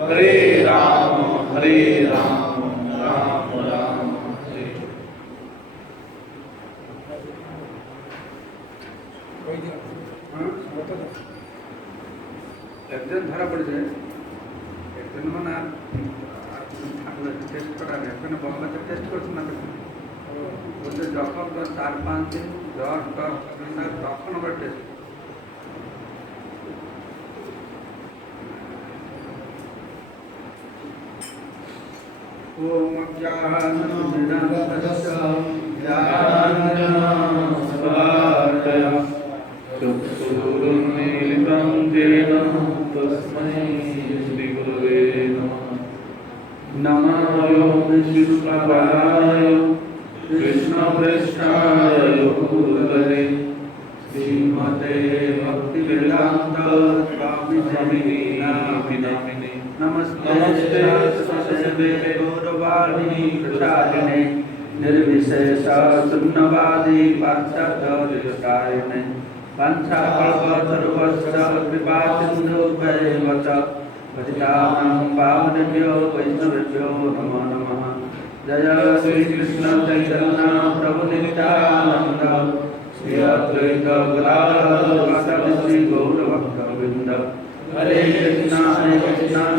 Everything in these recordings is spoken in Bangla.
हरे राम हरे राम राम राम हरे একজন ধরা পড়েছে একজন মানে টেস্ট করা নেই ওখানে বম্বেতে টেস্ট করছে না বলছে যখন তো 4-5 দিন জ্বর টক তখন আবার টেস্ট ओम ज्ञानञ्जनशलाकया चक्षुरुन्मीलितं येन तस्मै श्रीगुरवे नमः नमो विष्णुपदाय कृष्णपृष्ठाय भूतले श्रीमते भक्तिवेदान्त स्वामिने नमस्ते सरस्वते गौरवाणी प्रचारिणे निर्विशेष शून्यवादी पाश्चात्य वंशाकल्पतरुश्च कृपा सिन्धुभ्यैव च पतितानां पावनेभ्यो वैष्णवेभ्यो नमो नमः। जय श्री कृष्ण चैतन्य प्रभु नित्यानंद श्री अद्वैत गदाधर श्री गौरभक्तवृंद हरे कृष्ण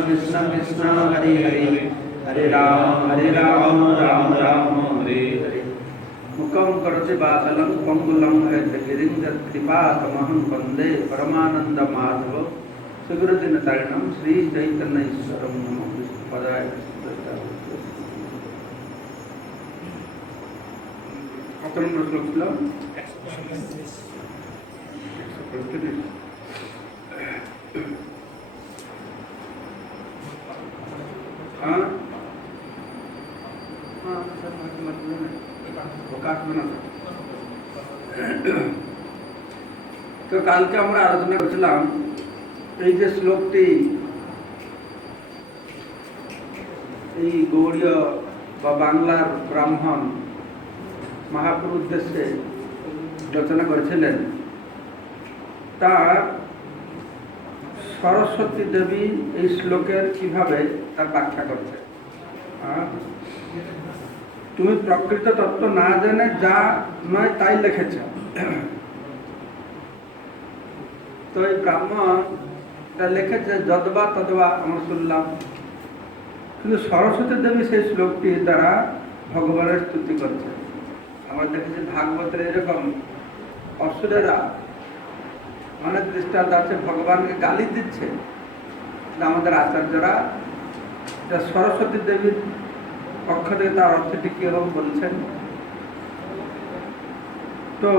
कृष्ण कृष्ण हरे हरे हरे राम राम राम हरे हरे। मुखं करोति वाचालं पंगुलं हयग्रीं यत्कृपातमहं वन्दे परमानन्दमाधव सुगुरुदिनतारिणं श्री चैतन्यईश्वरं नमो विष्णुपदाय कौन श्लोक ছিল 135 हाँ हाँ सर मतलब तो कल के আমরা আলোচনা করছিলাম এই যে শ্লোকটি এই গৌড়ীয় বা বাংলার ব্রাহ্মণ মহাপুরুষ উদ্দেশ্যে রচনা করেছিলেন তা সরস্বতী দেবী এই শ্লোকের কিভাবে তার ব্যাখ্যা করছে তুমি প্রকৃত তত্ত্ব না জেনে যা নয় তাই লিখেছ। তো এই ব্রাহ্মণটা লিখেছে যদবা তদবা আমরা শুনলাম, কিন্তু সরস্বতী দেবী সেই শ্লোকটির দ্বারা ভগবানের স্তুতি করছে। আমরা দেখেছি ভাগবতের এরকম অসুরেরা অনেক দৃষ্টান্ত আছে ভগবানকে গালি দিচ্ছে, আমাদের আচার্যরা সরস্বতী দেবীর পক্ষ থেকে তার অর্থটি কিরকম বলছেন। তো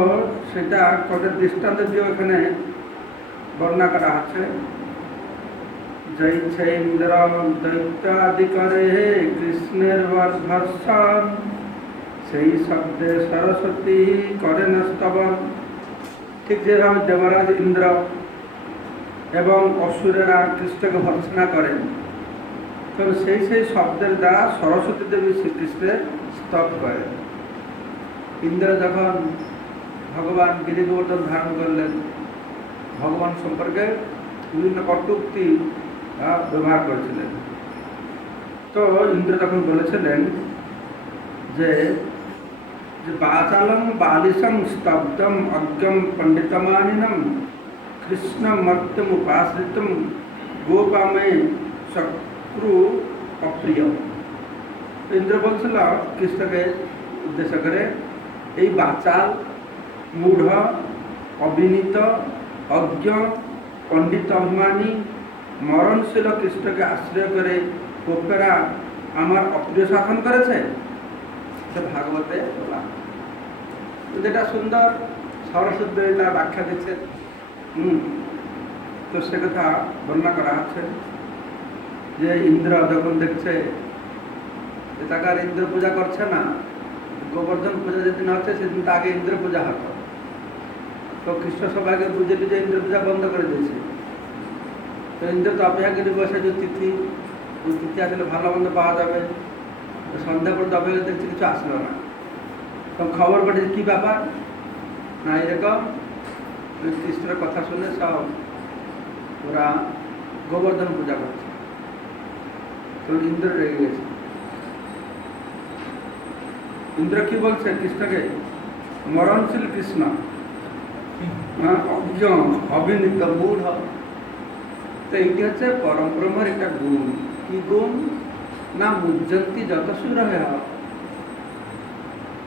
সেটা কত দৃষ্টান্ত দিয়ে ওখানে বর্ণনা করা আছে। জৈছে ইন্দ্র দৈত্যাদি করে কৃষ্ণের ভর্ষণ, সেই শব্দে সরস্বতী করেন স্তবন। ঠিক যেভাবে দেবরাজ ইন্দ্র এবং অসুরেরা কৃষ্ণকে ভর্ৎসনা করেন, তো সেই সেই শব্দের দ্বারা সরস্বতী দেবী শ্রীকৃষ্ণের স্তব করেন। ইন্দ্র যখন ভগবান গিরিগোবর্ধন ধারণ করলেন, ভগবান সম্পর্কে বিভিন্ন কটূক্তি ব্যবহার করেছিলেন। তো ইন্দ্র তখন বলেছিলেন যে বাচালম বালিশম স্তব্ধম অজ্ঞম পণ্ডিতমানিনম কৃষ্ণ মর্ত্যম উপাশ্রিতম গোপাময় চক্রু অপ্রিয়। ইন্দ্র বলছিল কৃষ্ণকে উদ্দেশ্য করে, এই বাচাল মূঢ় অবিনীত অজ্ঞ পণ্ডিত অভিমানী মরণশীল কৃষ্ণকে আশ্রয় করে গোপেরা আমার অপ্রিয় শাসন করেছে। ভাগবতে বলা, যেটা সুন্দর সরস্বতী তার ব্যাখ্যা দিচ্ছে। তো সে কথা বর্ণনা করা হচ্ছে যে ইন্দ্র যখন দেখছে যে তাকে আর ইন্দ্র পূজা করছে না, গোবর্ধন পূজা যেদিন হচ্ছে সেদিন তো আগে ইন্দ্র পূজা হতো, তো কৃষ্ণ সবাইকে বুঝে বুঝে ইন্দ্র পূজা বন্ধ করে দিয়েছে। তো ইন্দ্র তো অপেক্ষা করে বসে যে তিথি আসলে ভালো মন্দ পাওয়া যাবে, সন্ধ্যা পর্যন্ত অপেক্ষা দেখছি কিছু আসলো না। তো খবর পাঠিয়েছে কী ব্যাপার না, এরকম কৃষ্ণের কথা শুনে সব ওরা গোবর্ধন পূজা করছে। তখন ইন্দ্র রেগে গেছে। ইন্দ্র কি বলছে কৃষ্ণকে? মরণশীল কৃষ্ণ, অজ্ঞ, অবিনীত, মূঢ়। তো এইটি হচ্ছে পরম ব্রহ্মের একটা গুণ। কি গুণ? না মুজ্জন্তি যত সুর হয়।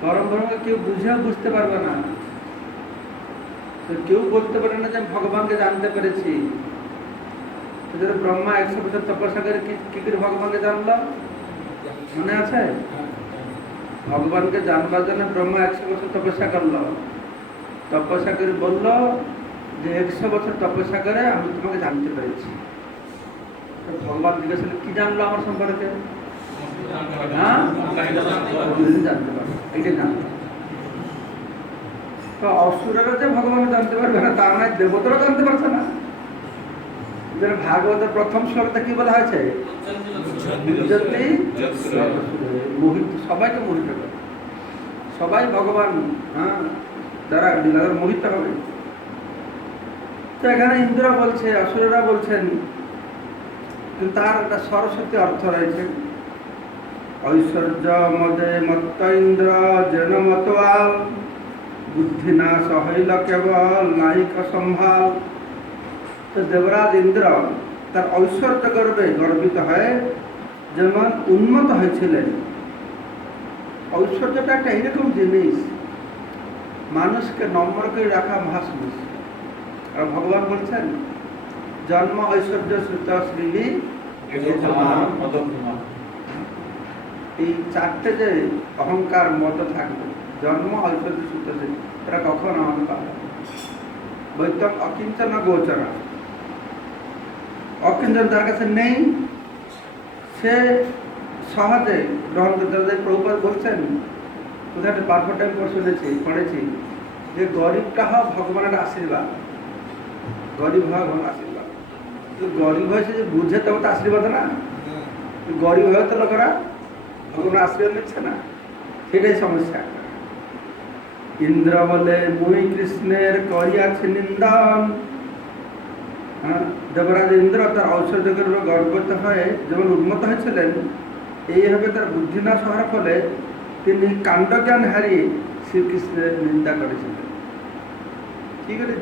পরম ব্রহ্মকে কেউ বুঝতে পারবে না। তো কেউ বলতে পারে না যে আমি ভগবানকে জানতে পেরেছি। ব্রহ্মা 100 বছর তপস্যা করে কি করে ভগবানকে জানল? মনে আছে? ভগবানকে জানবার জন্য ব্রহ্মা 100 বছর তপস্যা করলো। তপস্যা করে বলল যে 100 বছর তপস্যা করে আমি তোমাকে জানতে পেরেছি। ভগবান জিজ্ঞেস করলেন কি জানলো আমার সম্পর্কে? জানতে পারবে, এইটা জানলো। তো অসুরেরা যে ভগবান জানতে পারবে না তার নয়, দেবতারা জানতে পারছে না। ভাগবতের প্রথম শ্লোকটা কি বলা হয়েছে? মোহিত, সবাইকে মোহিত করে, সবাই ভগবান যারা মোহিত হবে। তো এখানে ইন্দ্র বলছে, অসুরেরা বলছেন, কিন্তু তার একটা সরস্বতী অর্থ রয়েছে। ঐশ্বর্য মদে মত্ত ইন্দ্র যেন মতোয়াল, বুদ্ধি না সহৈল কেবল নায়িক সম্ভাল। তো দেবরাজ ইন্দ্র তার ঐশ্বর্য গর্বে গর্বিত হয়ে যেমন উন্মত হয়েছিলেন। ঐশ্বর্যটা একটা এরকম জিনিস, মানুষকে নম্র করে রাখা মহাসমস্যা। আর ভগবান বলছেন জন্ম ঐশ্বর্য শ্রুত শ্রীবি, এই চারটে যে অহংকার মত থাকবে, জন্ম ঐশ্বর্য শ্রুত শ্রী, এরা কখনো আমাকে পাবে। বৈতম অকিঞ্চন গোচর, অকিঞ্চন তার কাছে নেই, সে সহজে গ্রহণ করতে। প্রভুপাদ বলছেন, কোথায় একটা পারফেক্ট টাইম পড়েছি যে গরিবটা হওয়া ভগবানের আশীর্বাদ, গরিব হওয়া ভগবান আশীর্বাদ। তো গরিব হয়েছে যে বুঝে তবে তো আশীর্বাদ না, গরিব হয়ে তো লোকেরা ভগবানের আশীর্বাদ নিচ্ছে না, সেটাই সমস্যা। ইন্দ্র বলে মুই কৃষ্ণের করিয়াছি নিন্দন। দেবরাজ ইন্দ্র তার ঐশ্বর্যের গর্বিত হয়ে যেমন উন্মত হয়েছিলেন, এইভাবে তার বুদ্ধিনাশ হওয়ার ফলে তিনি কাণ্ডজ্ঞান হারিয়ে শ্রীকৃষ্ণের নিন্দা করেছিলেন। কি করে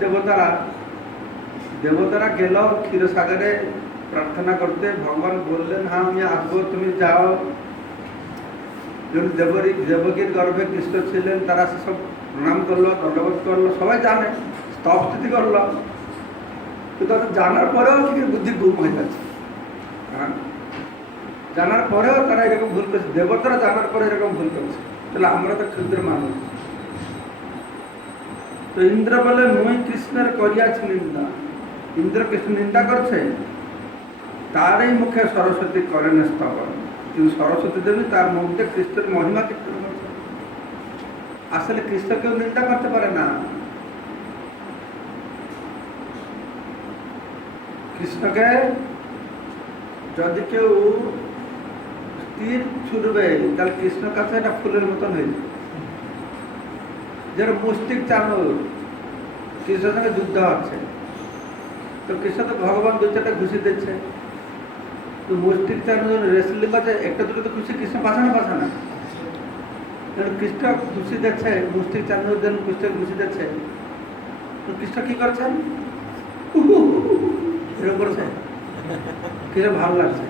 দেবতারা গেল ক্ষীরসাগরে প্রার্থনা করতে, ভগবান বললেন হ্যাঁ আমি আসবো, তুমি যাও। দেবকীর গর্ভে কৃষ্ণ ছিলেন, তারা সেসব প্রণাম করলো, দণ্ডবোধ করলো, সবাই জানে, স্তব স্তুতি করলো। কিন্তু জানার পরেও কি বুদ্ধি গুম হয়ে যাচ্ছে। জানার পরেও তারা এরকম ভুল করছে, দেবতারা জানার পরে এরকম ভুল করছে, তাহলে আমরা তো ক্ষুদ্র মানুষ। তো ইন্দ্র বলে মুই কৃষ্ণের করিয়াছি নিন্দা। ইন্দ্র কৃষ্ণ নিন্দা করছে, তারই মুখে সরস্বতী করেন স্তবন। কিন্তু সরস্বতী দেবী তার মুখে কৃষ্ণের মহিমা কীর্তন করছে। আসলে কৃষ্ণ কেউ নিন্দা করতে পারে না। কৃষ্ণকে যদি কেউ তীর ছুড়বে, তাহলে কৃষ্ণের কাছে এটা ফুলের মতন হয়ে যাবে। যেন মুষ্টিক চানর, কৃষ্ণের সঙ্গে যুদ্ধ হচ্ছে, তো কৃষ্ণ তো ভগবান দু চারটা ঘুষি দিচ্ছে। তো মুষ্টিক চানর রেসলিং করছে, একটা দুটো তো খুশি, কৃষ্ণ পাশে না। কৃষ্ণ ঘুষি দিচ্ছে, মুষ্টিক চানর যেন কৃষ্ণ ঘুষি দিচ্ছে, তো কৃষ্ণ কি করছেন? এরকম করছে, কিরকম ভালো লাগছে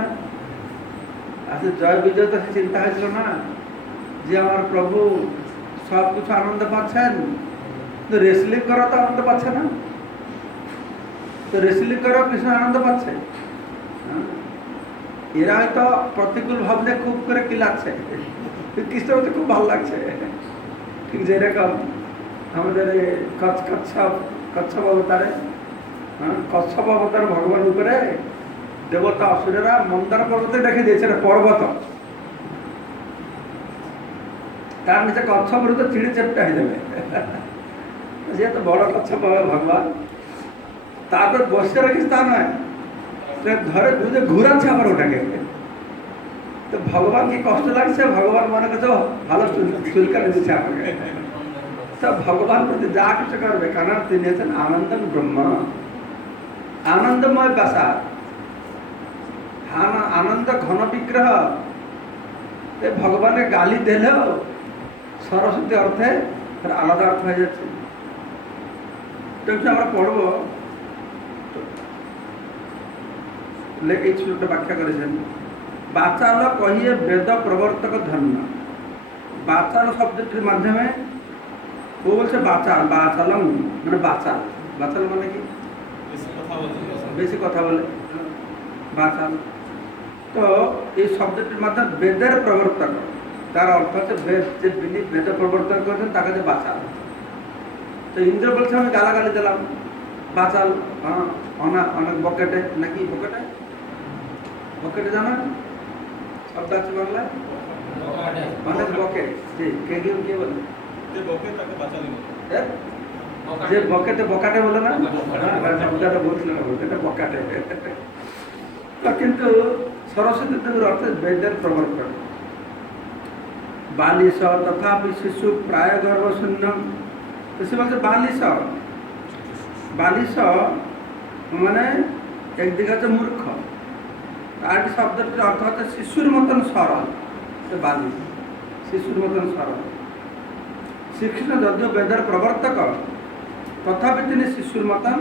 না? আচ্ছা, জয় বিজয় তো চিন্তা হয়েছিল না যে আমার প্রভু সব কিছু আনন্দ পাচ্ছেন, তো রেসলিং করা তো আনন্দ পাচ্ছে না। তো রেসলিং করাও কৃষ্ণ আনন্দ পাচ্ছে। এরা হয়তো প্রতিকূল ভাবলে খুব করে কি লাগছে, কৃষ্ণ হতে খুব ভালো লাগছে। ঠিক যেরকম আমাদের কচ্ছপ অবতারে, কচ্ছপ অবতার ভগবান উপরে দেবতা অসুরেরা মন্দার পর্বতে দেখে দিয়েছে পর্বত, তার নিচে কচ্ছপ তো চিড়ি চেপটা হয়ে যাবে। যেহেতু বড় কচ্ছপ হবে ভগবান, তারপর বসে রাখিস তা নয়, ধরে দুধে ঘুরাচ্ছে আবার ওটাকে। তো ভগবান কি কষ্ট লাগছে? ভগবান মনে করছে ভালো চুলকানি দিচ্ছে আমাকে। তো ভগবান প্রতি যা কিছু করবে, কারণ তিনি হচ্ছেন আনন্দম ব্রহ্ম, আনন্দময় প্রাসাদ। আনন্দ ঘন বিগ্রহ এ ভগবানের গালি দিলেও সরস্বতী অর্থে তার আলাদা অর্থ হয়ে যাচ্ছে। তো আমরা পড়ব, এই শ্লোকটা ব্যাখ্যা করেছেন, বাচাল কহিয়ে বেদ প্রবর্তক ধন্য। বাচাল শব্দটির মাধ্যমে ও বলছে বাচাল, বাচালং মানে বাচাল। বাচাল মানে কি? বেশি কথা বলে বাচাল। তো এই শব্দটির মাধ্যমে বেদের প্রবর্তক, তার অর্থ হচ্ছে বেদ, যে যিনি বেদ প্রবর্তন করেছেন তাকে যে বাচাল। তো ইন্দ্র বলছে আমি গালাগালি দিলাম, বাচাল অনেক বকেটে, নাকি বকেটে? বকেটে জানা শব্দ আছে বাংলায়, অনেক বকে। কে কে বলে? যে বকেটে বকাটে বলে না, শব্দটা বলছিল না, বকেটে বকাটে। তো কিন্তু সরস্বতী দেবীর অর্থ বেদের প্রবর্তন। বালিশ তথাপি শিশু প্রায় গর্ভশূন্য। তো সে বলছে বালিশ, বালিশ মানে একদিকে হচ্ছে মূর্খ, আর শব্দটির অর্থ হচ্ছে শিশুর মতন সরল। বালিশ শিশুর মতন সরল। শ্রীকৃষ্ণ যদিও বেদের প্রবর্তক, তথাপি তিনি শিশুর মতন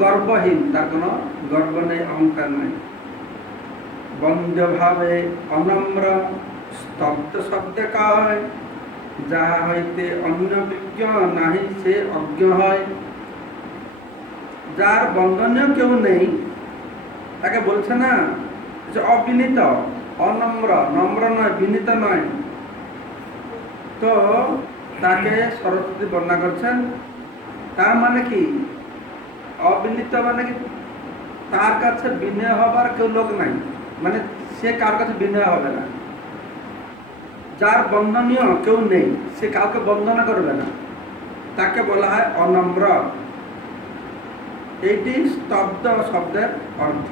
গর্বহীন, তার কোনো গর্ব নেই, অহংকার নেই। বন্দ্যভাবে অনম্র স্তব্ধ শব্দে কয়, যাহা হইতে অন্য বিজ্ঞ নাহি সে অজ্ঞ হয়। যার বন্দনীয় কেউ নেই তাকে বলছে না যে অবিনীত, অনম্র, নম্র নয়, বিনীত নয়, তো তাকে সরস্বতী বর্ণনা করছেন। তার মানে কি? অবিনীত মানে কি? তার কাছে বিনয় হবার কেউ লোক নাই, মানে সে কার কাছে বিনয় হবে না। যার বন্দনীয় কেউ নেই, সে কাউকে বন্দনা করবে না, তাকে বলা হয় অনম্র। এইটি স্তব্ধ শব্দের অর্থ।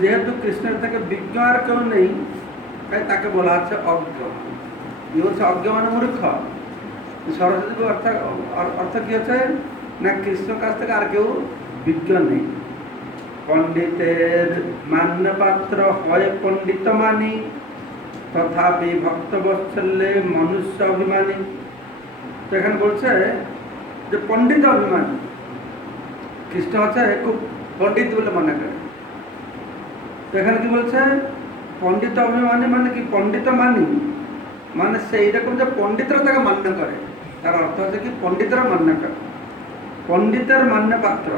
যেহেতু কৃষ্ণের থেকে বিজ্ঞ আর কেউ নেই, তাই তাকে বলা হচ্ছে অজ্ঞ। কি হচ্ছে অজ্ঞ মানে মূর্খ। সরস্বতী অর্থ কি হচ্ছে না, কৃষ্ণের কাছ থেকে আর কেউ বিজ্ঞ নেই। পণ্ডিতের মান্য পাত্র হয় পণ্ডিত মানি, তথাপি ভক্ত বৎসল্যে মনুষ্য অভিমানী। তো এখানে বলছে যে পণ্ডিত অভিমানী, কৃষ্ণ হচ্ছে খুব পণ্ডিত বলে মনে করে। তো এখানে কি বলছে? পণ্ডিত অভিমানী মানে কি? পণ্ডিত মানি মানে সেই রকম যে পণ্ডিতরা তাকে মান্য করে, তার অর্থ হচ্ছে কি পণ্ডিতরা মান্য করে, পণ্ডিতের মান্য পাত্র।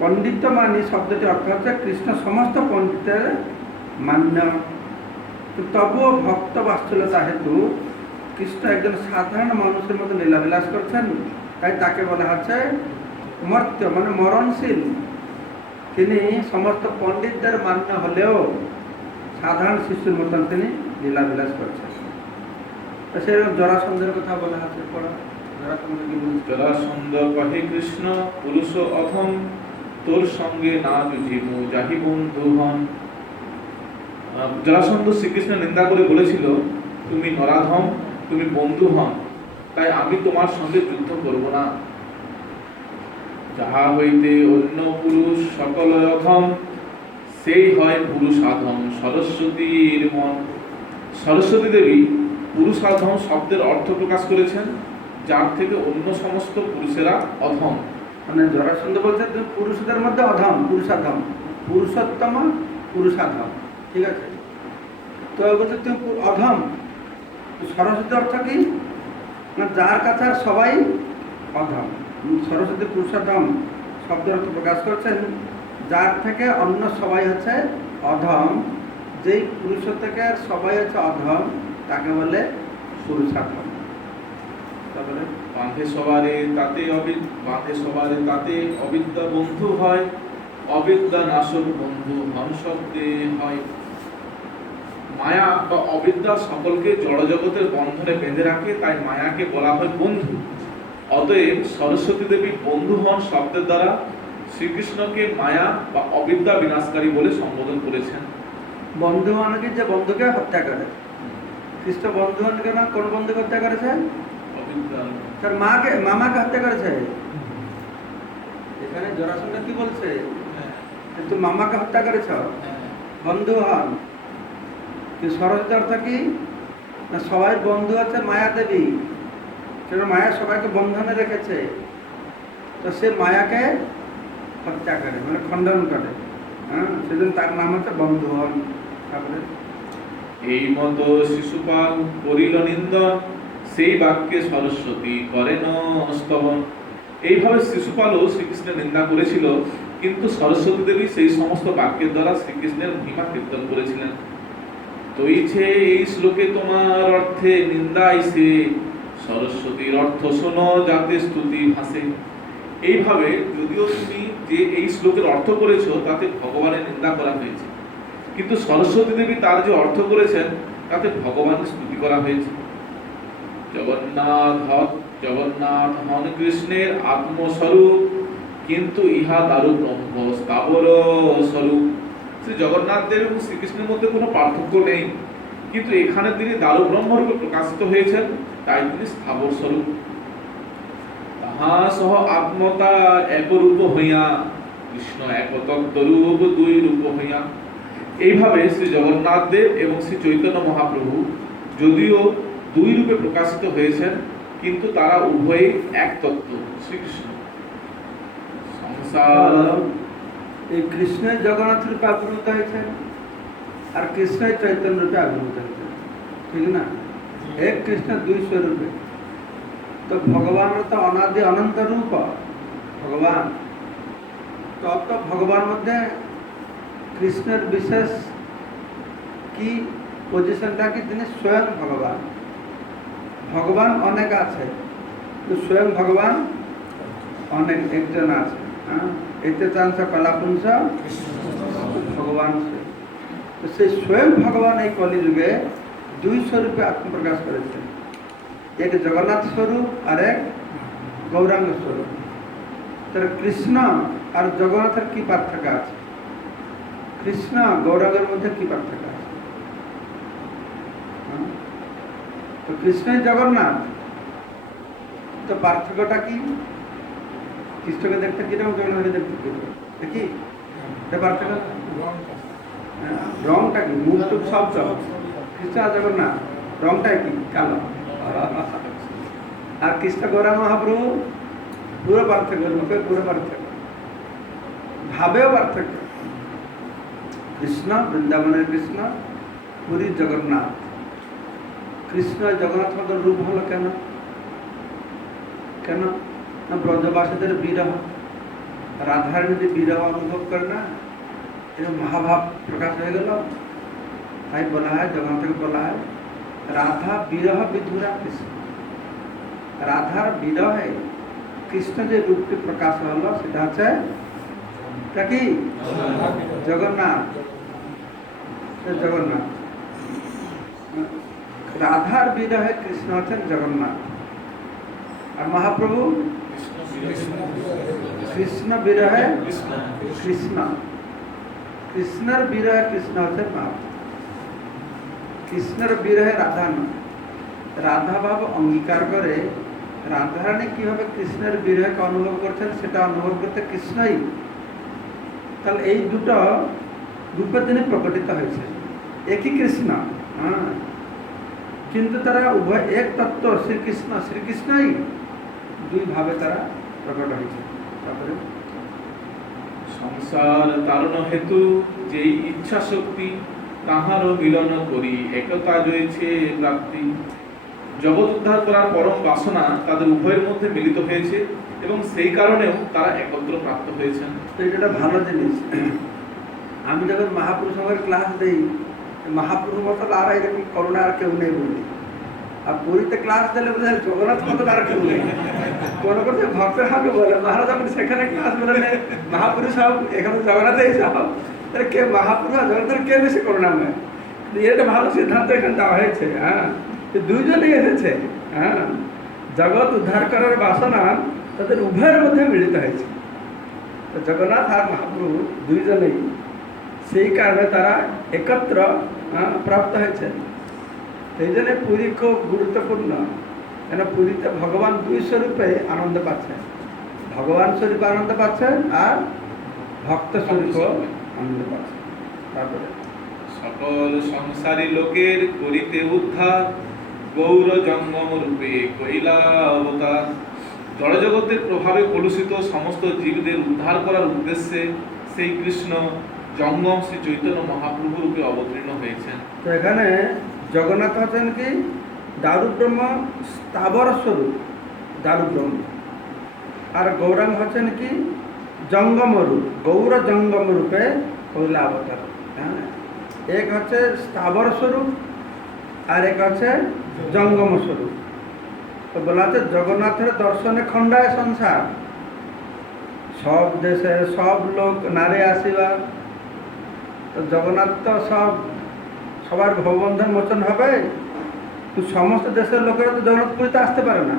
পণ্ডিত মানি শব্দটি অর্থ হচ্ছে কৃষ্ণ সমস্ত পণ্ডিতের মান্য। তবুও ভক্ত বাৎসল্যতা হেতু কৃষ্ণ একজন সাধারণ মানুষের মতো লীলাবিলাস করছেন, তাই তাকে বলা হচ্ছে মর্ত্য মানে মরণশীল। তিনি সমস্ত পণ্ডিতদের মান্য হলেও সাধারণ শিশুর মতন তিনি লীলাবিলাস করছেন। তো সেরকম জরাসন্ধের কথা বলা আছে, পড়া জরাসন্ধ কহে কৃষ্ণ পুরুষ অধম, তোর সঙ্গে না বুঝিমু যাহি বন্ধু হন। জরাসন্ধ শ্রীকৃষ্ণের নিন্দা করে বলেছিল, তুমি নরাধম, তুমি বন্ধু হন, তাই আমি তোমার সঙ্গে যুদ্ধ করব না। যাহা হইতে অন্য পুরুষ সকল অধম, সেই হয় পুরুষাধম সরস্বতীর মন। সরস্বতী দেবী পুরুষাধম শব্দের অর্থ প্রকাশ করেছেন, যার থেকে অন্য সমস্ত পুরুষেরা অধম। মানে জরাসন্ধ বলছে তুমি পুরুষদের মধ্যে অধম, পুরুষাধম, পুরুষোত্তম পুরুষাধম, ঠিক আছে? তো বলছে তুমি অধম। সরস্বতী অর্থ কি না, যার কাছে সবাই অধম। সরস্বতী পুরুষোত্তম শব্দের অর্থ প্রকাশ করছেন, যার থেকে অন্য সবাই হচ্ছে অধম। যেই পুরুষ থেকে সবাই হচ্ছে অধম তাকে বলে পুরুষাধম। তারপরে বাঁধে সবারে তাতে অবিদ্যা বন্ধু হয়, অবিদ্যা নাশক বন্ধু হন শব্দে হয়। মায়া বা অবিদ্যা সকলকে জড়জগতের বন্ধনে বেঁধে রাখে, তাই মায়াকে বলা হয় বন্ধু। অতএব সরস্বতী দেবী বন্ধু হন শব্দের দ্বারা শ্রীকৃষ্ণকে মায়া বা অবিদ্যা বিনাশকারী বলে সম্বোধন করেছেন। বন্ধু মানে কি? যে বন্ধুকে হত্যা করে। খ্রিস্ট বন্ধু মানে না, কোন বন্ধুকে হত্যা করেছে? অবিদ্যা তার মামাকে হত্যা করেছে। এখানে জরাসন্ধ কি বলছে? তুমি মামাকে হত্যা করেছ। বন্ধু হন। কি সরস্বতী অর্থ কি না সবাই বন্ধু আছে মায়া দেবী, সেটা মায়া সবাইকে বন্ধনে রেখেছে, তো সে মায়াকে হত্যা করে মানে খণ্ডন করে, হ্যাঁ সেজন্য তার নাম হচ্ছে বন্ধু হন। তারপরে এই মতো শিশুপাল করিল নিন্দন, সেই বাক্যে সরস্বতী করেন স্তবন। এইভাবে শিশুপালও শ্রীকৃষ্ণের নিন্দা করেছিল, কিন্তু সরস্বতী দেবী সেই সমস্ত বাক্যের দ্বারা শ্রীকৃষ্ণের মহিমা কীর্তন করেছিলেন। তৈছে এই শ্লোকে তোমার অর্থে নিন্দা আইসে, সরস্বতীর অর্থ শোনো যাতে স্তুতি ভাসে। এইভাবে যদিও তুমি যে এই শ্লোকের অর্থ করেছো তাতে ভগবানের নিন্দা করা হয়েছে, কিন্তু সরস্বতী দেবী তার যে অর্থ করেছেন তাতে ভগবানের স্তুতি করা হয়েছে। জগন্নাথ হন কৃষ্ণের আত্মস্বরূপ, কিন্তু ইহা দারু ব্রহ্ম স্থাবর স্বরূপ। শ্রী জগন্নাথ দেব এবং শ্রীকৃষ্ণের মধ্যে কোনো পার্থক্য নেই, কিন্তু এখানে তিনি দারু ব্রহ্মরূপে প্রকাশিত হয়েছেন, তাই তিনি স্থাবর স্বরূপ। তাহা সহ আত্মতা একরূপ হইয়া, কৃষ্ণ এক তত্ত্বরূপ দুই রূপ হইয়া। এইভাবে শ্রী জগন্নাথ দেব এবং শ্রী চৈতন্য মহাপ্রভু যদিও দুই রূপে প্রকাশিত হয়েছেন, কিন্তু তারা উভয়ই এক তত্ত্ব শ্রীকৃষ্ণ। সংসার এই কৃষ্ণের জগন্নাথ রূপে আবির্ভূত হয়েছে আর কৃষ্ণের চৈতন্য রূপে আবির্ভূত হয়েছে, ঠিক না? এক কৃষ্ণ দুই স্বরূপে। তো ভগবান তো অনাদি অনন্ত রূপ ভগবান, তত ভগবান মধ্যে কৃষ্ণের বিশেষ কি পজিশনটা কি তিনি স্বয়ং ভগবান। ভগবান অনেক আছে, তো স্বয়ং ভগবান অনেক একজন আছে। হ্যাঁ, এতে চান্স কলাপুঞ্জ ভগবান সে। তো সেই স্বয়ং ভগবান এই কলিযুগে দুই স্বরূপে আত্মপ্রকাশ করেছেন, এক জগন্নাথ স্বরূপ আর এক গৌরাঙ্গ স্বরূপ। তার কৃষ্ণ আর জগন্নাথের কি পার্থক্য আছে? কৃষ্ণ গৌরাঙ্গের মধ্যে কি পার্থক্য আছে? তো কৃষ্ণই জগন্নাথ, তো পার্থক্যটা কি? কৃষ্ণকে দেখতে কিরকম, জগন্নাথকে দেখতে কিরকম, দেখি এটা পার্থক্য। রংটা কি? মুখ টুক সব সব কৃষ্ণ আর জগন্নাথ, রংটাই কি? কালো। আর কৃষ্ণ গৌরাঙ্গ মহাপ্রভু পুরো পার্থক্য, মুখে পুরো পার্থক্য, ভাবেও পার্থক্য। কৃষ্ণ বৃন্দাবনের কৃষ্ণ, পুরীর জগন্নাথ। কৃষ্ণ জগন্নাথ মতো রূপ হলো কেন? কেন না ব্রজবাসীদের বিরহ, রাধার যদি বিরহ অনুভব করে না, এরকম মহাভাব প্রকাশ হয়ে গেল। তাই বলা হয়, জগন্নাথকে বলা হয় রাধা বিরহ বিধুরা কৃষ্ণ। রাধার বিরহে কৃষ্ণ যে রূপটি প্রকাশ হলো সেটা হচ্ছে কি? জগন্নাথ। জগন্নাথ রাধার বিরহে কৃষ্ণ হচ্ছেন জগন্নাথ। আর মহাপ্রভু কৃষ্ণ বিরহে কৃষ্ণ, কৃষ্ণের বিরহে কৃষ্ণ হচ্ছেন মহাপ্রভু। কৃষ্ণের বিরহে রাধা নয়। রাধা ভাব অঙ্গীকার করে রাধারানী কিভাবে কৃষ্ণের বিরহকে অনুভব করছেন সেটা অনুভব করতে কৃষ্ণই। তাহলে এই দুটো রূপে তিনি প্রকটিত হয়েছে, একই কৃষ্ণ। হ্যাঁ, কিন্তু তারা উভয় এক তত্ত্ব শ্রীকৃষ্ণ, শ্রীকৃষ্ণই দুই ভাবে তারা প্রকট হয়েছে। তারপরে সংসার তারণ হেতু যেই ইচ্ছা শক্তি, তাহারও মিলন করি একতা রয়েছে প্রাপ্তি। জগৎ উদ্ধার করার পরম বাসনা তাদের উভয়ের মধ্যে মিলিত হয়েছে এবং সেই কারণেও তারা একত্র প্রাপ্ত হয়েছেন। তো এটা একটা ভালো জিনিস। আমি যখন মহাপুরুষ সঙ্গের ক্লাস দিই, মহাপুরুষ মতো আর এরকম করোনা আর কেউ নেই বলি। আর পুরীতে ক্লাস দিলে বোঝা জগন্নাথ মতো আর কেউ নেই। কোনো করতে ভক্তের হাকে বলে মহারাজ আপনি সেখানে ক্লাস বলেন মহাপুরুষ সব, এখানে জগন্নাথই সব, তাহলে কে মহাপুরুষ আর জগন্নাথের কে বেশি করোনা নয়? এটা ভালো সিদ্ধান্ত এখানে দেওয়া হয়েছে। হ্যাঁ, দুইজনেই এসেছে। হ্যাঁ, জগৎ উদ্ধার করার বাসনা তাদের উভয়ের মধ্যে মিলিত হয়েছে। তো জগন্নাথ আর মহাপ্রভু দুইজনেই, সেই কারণে তারা একত্র প্রাপ্ত হয়েছে। সেই জন্য পুরী খুব গুরুত্বপূর্ণ, কেন পুরীতে ভগবান দুই স্বরূপে আনন্দ পাচ্ছেন। ভগবান স্বরূপে আনন্দ পাচ্ছেন আর ভক্ত স্বরূপেও আনন্দ পাচ্ছেন। তারপরে সকল সংসারী লোকের করিতে উদ্ধার গৌর জঙ্গম রূপে কইলা অবতার। জড়জগতের প্রভাবে কলুষিত সমস্ত জীবদের উদ্ধার করার উদ্দেশ্যে সেই কৃষ্ণ জঙ্গম শ্রী চৈতন্য মহাপ্রভু রূপে অবতীর্ণ হয়েছেন। তো এখানে জগন্নাথ হচ্ছেন কি দারু ব্রহ্ম স্থাবর স্বরূপ দারু ব্রহ্ম, আর গৌরাঙ্গ হচ্ছেন কি জঙ্গম রূপ গৌর জঙ্গম রূপে কইলা অবতার। হ্যাঁ, এক হচ্ছে স্থাবর স্বরূপ আর এক হচ্ছে জঙ্গম স্বরূপ। তো বলা হচ্ছে জগন্নাথের দর্শনে খণ্ডায় সংসার, সব দেশের সব লোক নারে আসিবা। তো জগন্নাথ তো সবার ভববন্ধন মোচন হবে, তো সমস্ত দেশের লোকেরা তো জগন্নাথ পুরীতে আসতে পারে না,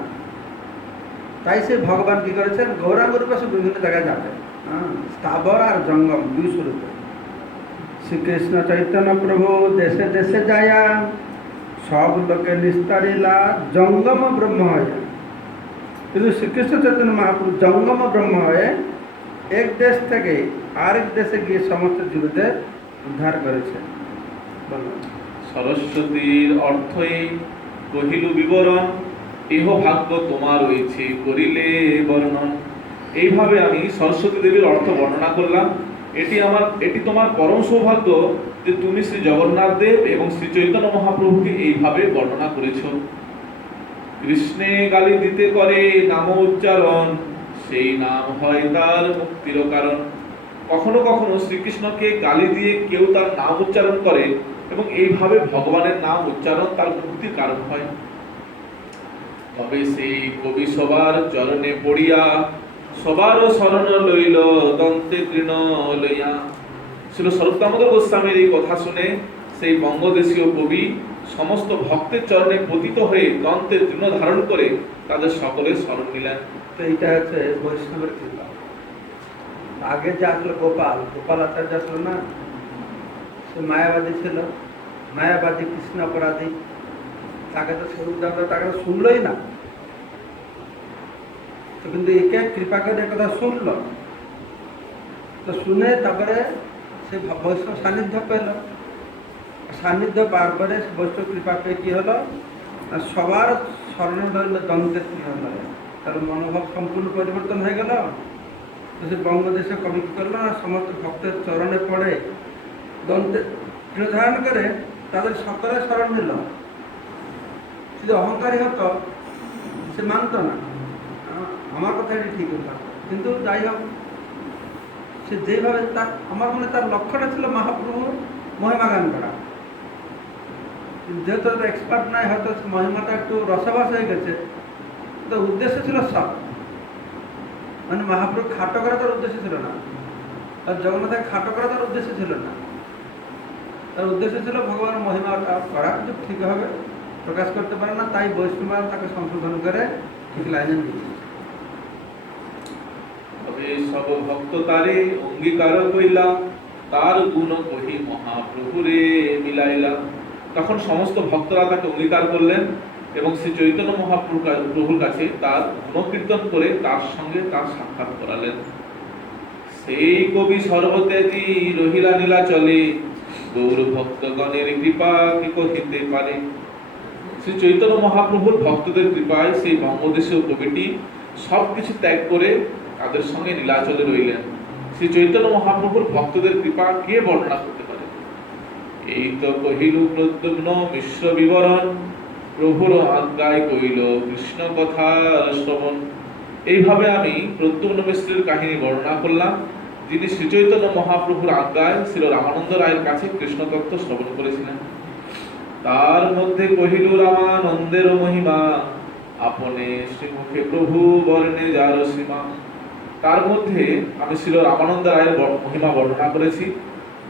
তাই সে ভগবান কি করেছেন গৌরাঙ্গ রূপে সে বিভিন্ন জায়গায় যাবে। স্থাবর আর জঙ্গম দুই স্বরূপে। শ্রীকৃষ্ণ চৈতন্য প্রভু দেশে দেশে যায়া সব লোকে নিস্তারিলা জঙ্গম ব্রহ্ম হয়ে। কিন্তু শ্রীকৃষ্ণ চৈতন্য মহাপ্রভু জঙ্গম ব্রহ্ম হয়ে এক দেশ থেকে আরেক দেশে গিয়ে সমস্ত জীবদের উদ্ধার করেছে। সরস্বতীর অর্থই কহিলু বিবরণ, এহ ভাগ্য তোমার রয়েছে করিলে বর্ণন। এইভাবে আমি সরস্বতী দেবীর অর্থ বর্ণনা করলাম। এটি তোমার পরম সৌভাগ্য যে তুমি শ্রী জগন্নাথ দেব এবং শ্রী চৈতন্য মহাপ্রভুকে এইভাবে বর্ণনা করেছ। কৃষ্ণে গালি দিতে করে নাম উচ্চারণ, সেই নাম হয় তার মুক্তির কারণ। কখনো কখনো শ্রীকৃষ্ণকে গালি দিয়ে কেউ তার নাম উচ্চারণ করে এবং এইভাবে ভগবানের নাম উচ্চারণ তার মুক্তির কারণ হয়। তবে সেই কবি সবার চরণে পড়িয়া সবারও শরণ লইল দন্তে তৃণ লইয়া। ছিল স্বরূপ দামোদর গোস্বামীর এই কথা শুনে সেই বঙ্গদেশীয় কবি সমস্ত ভক্তের চরণে পতিত হয়ে দন্তে তৃণ ধারণ করে তাদের সকলের শরণ নিলেন। তো এইটা হচ্ছে বৈষ্ণবের কৃপা। আগে যে আসলো গোপাল আচার্য আসলো না, সে মায়াবাদী ছিল, মায়াবাদী কৃষ্ণ অপরাধী। তাকে তো স্বরূপ দামোদর তাকে তো শুনলই না। তো কিন্তু একে কৃপা করে কথা শুনল, তো শুনে তারপরে সে বৈষ্ণব সান্নিধ্য পেল। সান্নিধ্য পাওয়ার পরে বৈষ্ণব কৃপা পেয়ে কি হলো না, সবার স্মরণ ধরল দ্বন্দ্বের তৃণলয়ে, তার মনোভাব সম্পূর্ণ পরিবর্তন হয়ে গেল। তো সে বঙ্গদেশে কবি কি করলো না, সমস্ত ভক্তের চরণে পড়ে দ্বন্দ্বের তৃণ ধারণ করে তাদের সকলের স্মরণ নিল। যদি অহংকারী হতো সে মানত না, আমার কথা এটি ঠিক হতো। কিন্তু যাই হোক, সে যেভাবে তার, আমার মনে তার লক্ষ্যটা ছিল মহাপ্রভু মহিমা গান করা। যেহেতু এক্সপার্ট নাই, হয়তো মহিমাটা একটু রসবাস হয়ে গেছে। তো উদ্দেশ্য ছিল সব, মানে মহাপ্রভু খাটো করা তার উদ্দেশ্য ছিল না, আর জগন্নাথকে খাটো করা তার উদ্দেশ্য ছিল না। তার উদ্দেশ্য ছিল ভগবানের মহিমাটা করা, কিন্তু ঠিকভাবে প্রকাশ করতে পারে না, তাই বৈষ্ণব তাকে সংশোধন করে ঠিক লাইনে দিয়েছে। সব ভক্ত তারে অঙ্গীকার কইলা, তার গুণ কহি মহাপ্রভুরে মিলাইলা। তখন সমস্ত ভক্তরা তাকে অঙ্গীকার করলেন এবং শ্রী চৈতন্য মহাপ্রভুর কাছে তার গুণকীর্তন করে তার সঙ্গে তার সাক্ষাৎ করালেন। সেই কবি সর্বত্যাগী রহিলা নীলা চলে, গৌর ভক্তগণের কৃপা কি কহিতে পারে। শ্রী চৈতন্য মহাপ্রভুর ভক্তদের কৃপায় সেই বঙ্গদেশীয় কবিটি সবকিছু ত্যাগ করে তাদের সঙ্গে নীলাচলে রইলেন। শ্রী চৈতন্য মহাপ্রভুর ভক্তদের কৃপা কে বর্ণনা করতে পারে। এই তো কহিলু প্রদ্যুম্ন মিশ্র বিবরণ, প্রভুর আজ্ঞায় কইল কৃষ্ণ কথার শ্রবণ। এইভাবে আমি প্রদ্যুম্ন মিশ্রের কাহিনী বর্ণনা করলাম, যিনি শ্রী চৈতন্য মহাপ্রভুর আজ্ঞায় শ্রী রামানন্দ রায়ের কাছে কৃষ্ণ তত্ত্ব শ্রবণ করেছিলেন। তার মধ্যে কহিলু রামানন্দের মহিমা, আপনে শ্রীমুখে প্রভু বর্ণে যার সীমা। তার মধ্যে আমি শ্রী রামানন্দ রায়ের মহিমা বর্ণনা করেছি,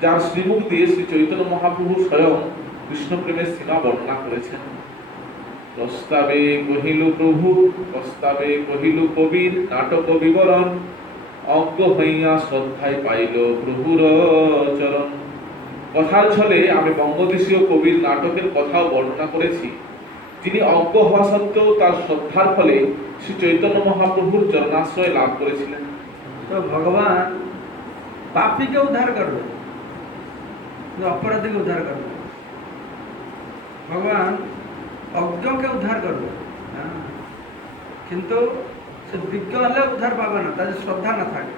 যার শ্রীমুখ দিয়ে শ্রী চৈতন্য মহাপ্রভু স্বয়ং কৃষ্ণ প্রেমের সীমা বর্ণনা করেছেন। প্রস্তাবে কহিলু প্রভু, প্রস্তাবে কহিলু কবির নাটক বিবরণ, অজ্ঞ হইয়া শ্রদ্ধায় পাইল প্রভুর চরণ। কথার ছলে আমি বঙ্গদেশীয় কবির নাটকের কথাও বর্ণনা করেছি, তিনি অজ্ঞ হওয়া সত্ত্বেও তার শ্রদ্ধার ফলে শ্রী চৈতন্য মহাপ্রভুর চরণাশ্রয় লাভ করেছিলেন। তো ভগবান পাপীকে উদ্ধার করবে, অপরাধীকে উদ্ধার করবে, ভগবান অজ্ঞকে উদ্ধার করবে। হ্যাঁ, কিন্তু সে বিজ্ঞ হলে উদ্ধার পাবে না, তাদের শ্রদ্ধা না থাকে।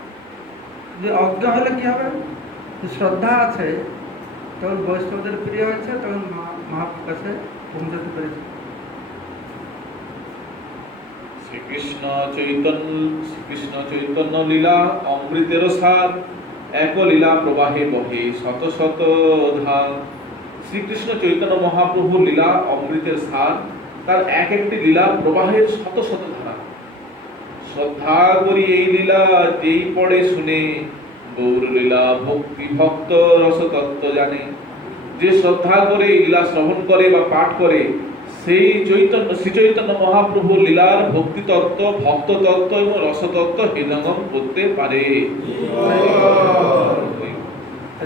যদি অজ্ঞ হলে কি হবে, শ্রদ্ধা আছে, তখন বৈষ্ণবদের প্রিয় হয়েছে, তখন মহাপ্রভুর কাছে পৌঁছাতে পেরেছে। শ্রীকৃষ্ণ চৈতন্য লীলা অমৃতের সার, এক লীলা প্রবাহে বহে শত শত ধার। শ্রীকৃষ্ণ চৈতন্য মহাপ্রভু লীলা অমৃতের সার, তার এক একটি লীলা প্রবাহের শত শত ধারা। শ্রদ্ধা করি এই লীলা যেই পড়ে শুনে, গৌর লীলা ভক্তি ভক্ত রসতত্ত্ব জানে। যে শ্রদ্ধা করে লীলা শ্রবণ করে বা পাঠ করে, সেই শ্রী চৈতন্য মহাপ্রভু লীলার ভক্তি তত্ত্ব, ভক্ত তত্ত্ব এবং রসতত্ত্ব হৃদয়ঙ্গম করতে পারে।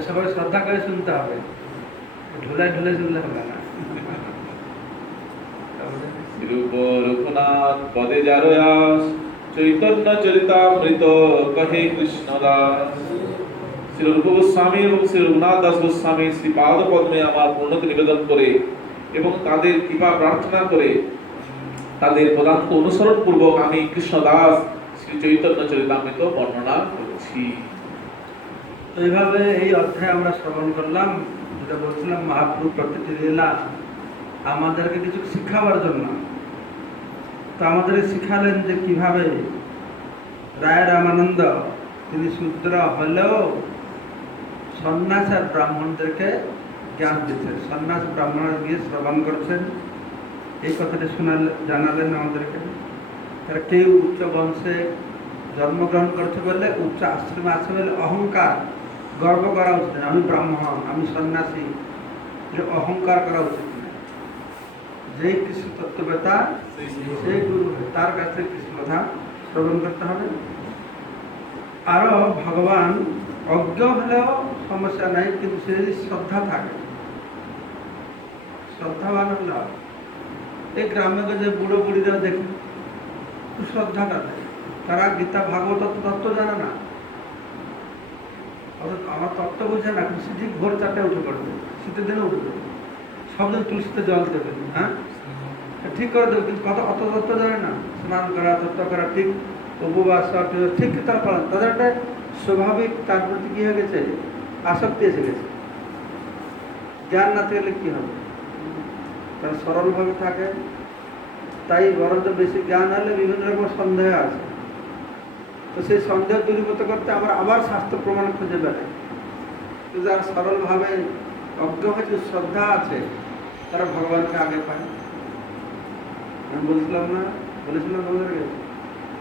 সবাই শ্রদ্ধা করে শুনতে হবে, ঢুলে ঢুলে শুনলে হবে না। রূপ রঘুনাথ পদে যার আস, চৈতন্য চরিতামৃত কহে কৃষ্ণদাস। শ্রী রূপ গোস্বামী এবং শ্রী রঘুনাথ দাস গোস্বামী শ্রীপাদ পদ্মে আমার পূর্ণতি নিবেদন করে এবং তাদের কৃপা প্রার্থনা করে তাদের পদাঙ্ক অনুসরণ পূর্বক আমি কৃষ্ণদাস শ্রী চৈতন্য চরিতামৃত বর্ণনা করছি। এইভাবে এই অধ্যায় আমরা শ্রবণ করলাম, যেটা বলছিলাম মহাপ্রভু প্রতিটি লীলা আমাদেরকে কিছু শিখাবার জন্য। তো আমাদের শিখালেন যে কিভাবে রায় রামানন্দ তিনি শূদ্র হলেও সন্ন্যাস আর ব্রাহ্মণদেরকে জ্ঞান দিচ্ছেন, সন্ন্যাস ব্রাহ্মণরা গিয়ে শ্রবণ করছেন, এই কথাটা জানালেন আমাদেরকে। তারা কেউ উচ্চ বংশে জন্মগ্রহণ করছে বলে, উচ্চ আশ্রমে আছে বলে অহংকার গর্ব করা উচিত না, আমি ব্রাহ্মণ, আমি সন্ন্যাসী, অহংকার করা উচিত না। যেই কৃষ্ণ তত্ত্ববেতা সেই গুরু, তার কাছে কৃষ্ণ কথা শ্রবণ করতে হবে। আরো ভগবান অজ্ঞ হলেও সমস্যা নাই, কিন্তু সে যদি শ্রদ্ধা থাকে, শ্রদ্ধাবান হলেও। এই গ্রামে যে বুড়ো বুড়িরা দেখি শ্রদ্ধা তাদের, তারা গীতা ভাগবত তত্ত্ব জানে না, আমার তত্ত্ব বুঝে না, কিন্তু ঠিক ভোর 4টায় উঠে পড়বে, শীতের দিনে উঠে পড়বে, সবদিন তুলসীতে জল দেবে। হ্যাঁ, ঠিক করে দেবে, কিন্তু কত অত তত্ত্ব জানে না। স্নান করা, তত্ত্ব করা, ঠিক উপবাস ঠিক তারা পালন, তাদের একটা স্বাভাবিক তার প্রতি কি হয়ে গেছে, আসক্তি এসে গেছে। জ্ঞান না থাকলে কি হবে, তারা সরলভাবে থাকে। তাই বরঞ্চ বেশি জ্ঞান হলে বিভিন্ন রকম সন্দেহ আছে, তো সেই সন্দেহ দূরীভূত করতে আমরা আবার শাস্ত্র প্রমাণ খুঁজে বেড়াই। তো যারা সরলভাবে অজ্ঞ হয়েছে, শ্রদ্ধা আছে, তারা ভগবানকে আগে পায়। আমি বলেছিলাম তোমাদেরকে,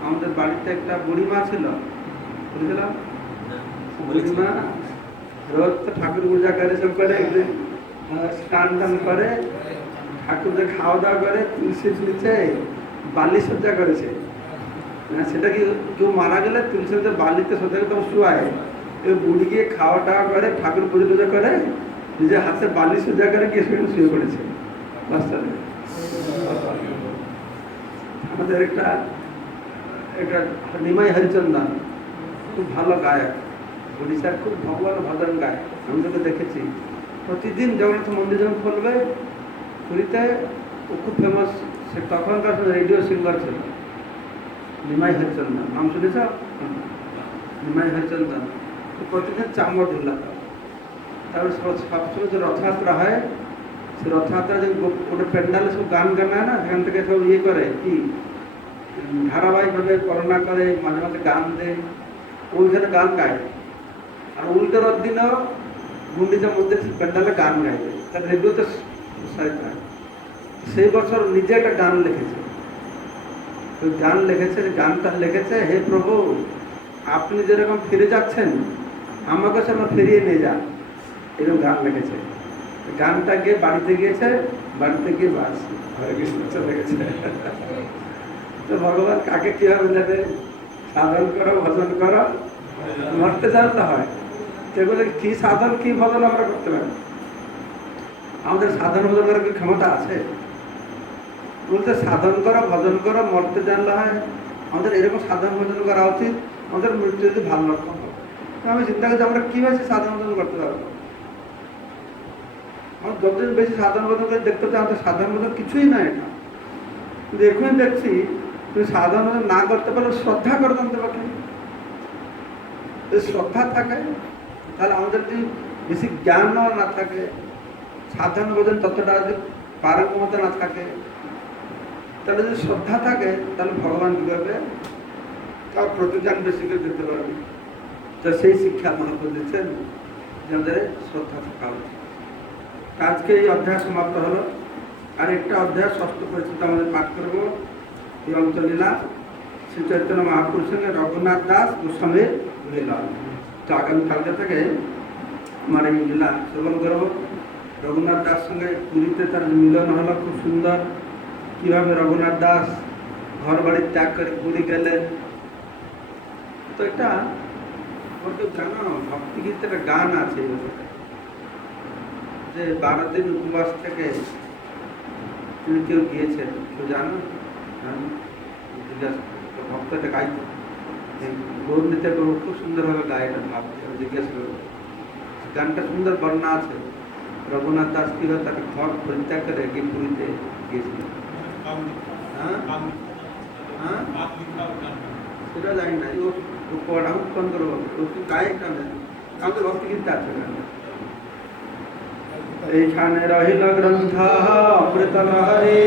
আমাদের বাড়িতে একটা বুড়িমা ছিল, বলেছিলাম বুড়িমা রোজ তো ঠাকুর পূজা করে, সব করে একদিন স্নান টান করে, ঠাকুরদের খাওয়া দাওয়া করে, তুলসীর নিচে বালি সজ্জা করেছে। সেটা কি কেউ মারা গেলে তুলসীতে বালিতে সজ্জা করে তখন শুয়ায়, এই বুড়ি গিয়ে খাওয়া টাওয়া করে, ঠাকুর পুজো টুজো করে, নিজের হাতে বালি সজ্জা করে গিয়ে শুয়ে পড়েছে বাচ্চাদের। আমাদের একটা নিমাই হরিচন্দন খুব ভালো গায়ক, উড়িষ্যার খুব ভগবান ভজন গায়ক, আমি তোকে দেখেছি। প্রতিদিন জগন্নাথ মন্দির যখন খুলবে পুরীতে, ও খুব ফেমাস, সে তখনকার রেডিও সিঙ্গার ছিল, নিমাই হরিচন্দন, নাম শুনেছ? নিমাই হরিচন্দন প্রতিদিন চামড় ধুলাতো। তারপরে সবসময় যে রথযাত্রা হয়, সে রথযাত্রা যে ওটা প্যান্ডালে সব গান গানায় না, সেখান থেকে সব ইয়ে করে, কি ধারাবাহিকভাবে করোনা করে, মাঝে মাঝে গান দেয়, ওইখানে গান গায়। আর উল্টো রথ দিনেও গুন্ডিচা মন্দির প্যান্ডালে গান গাইবে, তার রেডিওতে প্রসারিত হয়। সেই বছর নিজে একটা গান লিখেছে, ওই গান লিখেছে, গানটা লিখেছে, হে প্রভু আপনি যেরকম ফিরে যাচ্ছেন আমাকে সে ফিরিয়ে নিয়ে যান, এরকম গান লিখেছে। গানটা গিয়ে বাড়িতে গিয়েছে, বাড়িতে গিয়ে বাস হরে কৃষ্ণ চলে গেছে। তো ভগবান কাকে কিভাবে দেবে, সাধন করো, ভজন করো, মরতে জানতে হয়। সেগুলো কি সাধন কি ভজন আমরা করতে পারি? আমাদের সাধন ভজন করার কি ক্ষমতা আছে? বলতে সাধন করো, ভজন করো, মরতে জানলে হয়। আমাদের এরকম সাধন ভজন করা উচিত, আমাদের মৃত্যু যদি ভালো রকম হয়। আমি চিন্তা করছি আমরা কীভাবে সাধন ভজন করতে পারবো? আমার যতদিন বেশি সাধারণ ভজন করে দেখতে চান তো সাধারণ ভজন কিছুই না এটা, কিন্তু এখনই দেখছি তুমি সাধারণ ভজন না করতে পারলে শ্রদ্ধা করে জানতে পারবেন। যদি শ্রদ্ধা থাকে তাহলে আমাদের যদি বেশি জ্ঞানও না থাকে, সাধারণ ভজন ততটা যদি পারঙ্গমতা না থাকে, তাহলে যদি শ্রদ্ধা থাকে তাহলে ভগবান কীভাবে তার প্রতিদান বেশি করে দিতে পারবে। তো সেই শিক্ষা মহাপ্রভু দিচ্ছেন যে আমাদের শ্রদ্ধা থাকা উচিত। আজকে এই অধ্যায় সমাপ্ত হলো, আর একটা অধ্যায় ষষ্ঠ পরিচিত আমাদের পাঠ করবো এই অঞ্চলীলা শ্রী চৈতন্য মহাপুরুষ সঙ্গে রঘুনাথ দাস গোস্বামীর মিলন। তো আগামীকালকে থেকে আমার এই লীলা শ্রবণ করবো। রঘুনাথ দাস সঙ্গে পুরীতে তার মিলন হলো, খুব সুন্দর। কীভাবে রঘুনাথ দাস ঘর বাড়ি ত্যাগ করে পুরী গেলেন। তো এটা আমাদের জানো ভক্তিগীতের একটা গান আছে এই ব্যাপারে, যে 12 দিন উপবাস থেকে তুমি কেউ গিয়েছেন, কেউ জানো? ভক্তটা গাইতে গৌর নিতে খুব সুন্দরভাবে গায়ে এটা ভাব জিজ্ঞাসা করবো। গানটা সুন্দর বর্ণনা আছে। রঘুনাথ দাস কীভাবে তাকে ঘর পরিত্যাগ করে গিয়ে পুরীতে গিয়েছিলেন। হ্যাঁ সেটা জানি না, ও পড়া উৎপন্ন করবো গায়ে কানে আমাদের ভক্তি কিন্তু আছে। এইখানে রহিল গ্রন্থ অমৃত লহরী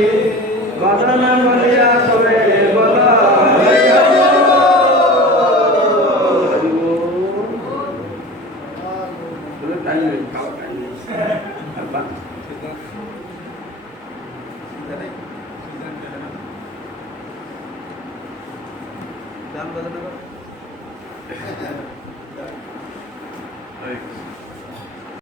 বদন বলিয়া সবে বল টাইম নেই, খাওয়া টাইম নেই। গান বাজানো